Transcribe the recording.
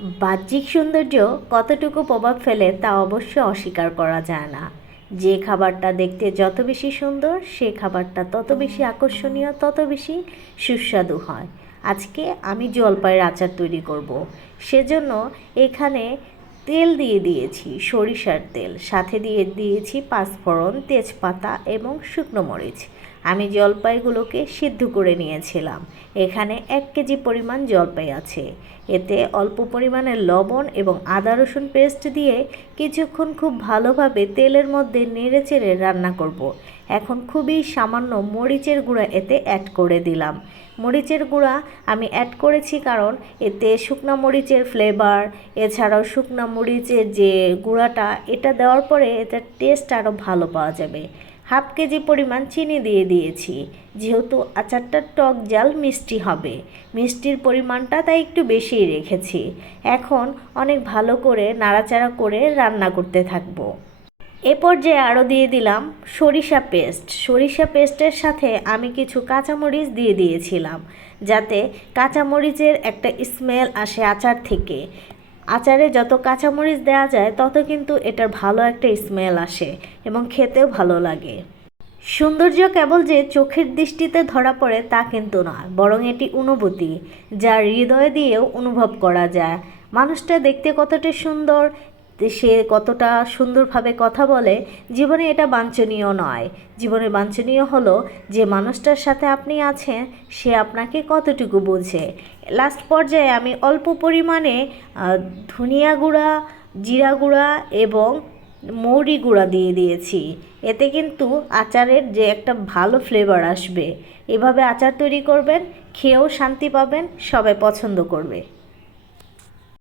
বাহ্যিক সৌন্দর্য কতটুকু প্রভাব ফেলে তা অবশ্য অস্বীকার করা যায় না যে খাবারটা দেখতে যত বেশি সুন্দর, সে খাবারটা তত বেশি আকর্ষণীয়, তত বেশি সুস্বাদু হয় আজকে আমি জলপাইয়ের আচার তৈরি করব। সেজন্য এখানে তেল দিয়ে দিয়েছি, সরিষার তেল। সাথে দিয়ে দিয়েছি পাঁচফোড়ন, তেজপাতা এবং শুকনো মরিচ। আমি জলপাইগুলোকে সিদ্ধ করে নিয়েছিলাম। এখানে এক কেজি পরিমাণ জলপাই আছে। এতে অল্প পরিমাণে লবণ এবং আদা রসুন পেস্ট দিয়ে কিছুক্ষণ খুব ভালোভাবে তেলের মধ্যে নেড়ে চেড়ে রান্না করব। এখন খুবই সামান্য মরিচের গুঁড়া এতে অ্যাড করে দিলাম। মরিচের গুঁড়া আমি অ্যাড করেছি কারণ এতে শুকনা মরিচের ফ্লেভার এছাড়াও শুকনা মরিচের যে গুঁড়াটা, এটা দেওয়ার পরে এটার টেস্ট আরও ভালো পাওয়া যাবে। হাফ কেজি পরিমাণ চিনি দিয়ে দিয়েছি, যেহেতু আচারটা টক জাল মিষ্টি হবে। মিষ্টির পরিমাণটা তাই একটু বেশিই রেখেছি। এখন অনেক ভালো করে নাড়াচাড়া করে রান্না করতে থাকব। এ পর্যায়ে আরও দিয়ে দিলাম সরিষা পেস্ট। সরিষা পেস্টের সাথে আমি কিছু কাঁচামরিচ দিয়ে দিয়েছিলাম, যাতে কাঁচামরিচের একটা স্মেল আসে আচার থেকে। আচারে যত কাঁচামরিচ দেওয়া যায়, তত কিন্তু এটার ভালো একটা স্মেল আসে এবং খেতেও ভালো লাগে। সৌন্দর্য কেবল যে চোখের দৃষ্টিতে ধরা পড়ে তা কিন্তু নয় বরং এটি অনুভূতি, যা হৃদয় দিয়েও অনুভব করা যায়। মানুষটা দেখতে কতটা সুন্দর সে কতটা সুন্দরভাবে কথা বলে, জীবনে এটা বাঞ্ছনীয় নয়। জীবনে বাঞ্ছনীয় হলো যে মানুষটার সাথে আপনি আছেন, সে আপনাকে কতটুকু বোঝে। লাস্ট পর্যায়ে আমি অল্প পরিমাণে ধনিয়া গুঁড়া, জিরা গুঁড়া এবং মৌরি গুঁড়া দিয়ে দিয়েছি। এতে কিন্তু আচারের যে একটা ভালো ফ্লেভার আসবে। এভাবে আচার তৈরি করবেন, খেয়েও শান্তি পাবেন, সবাই পছন্দ করবে।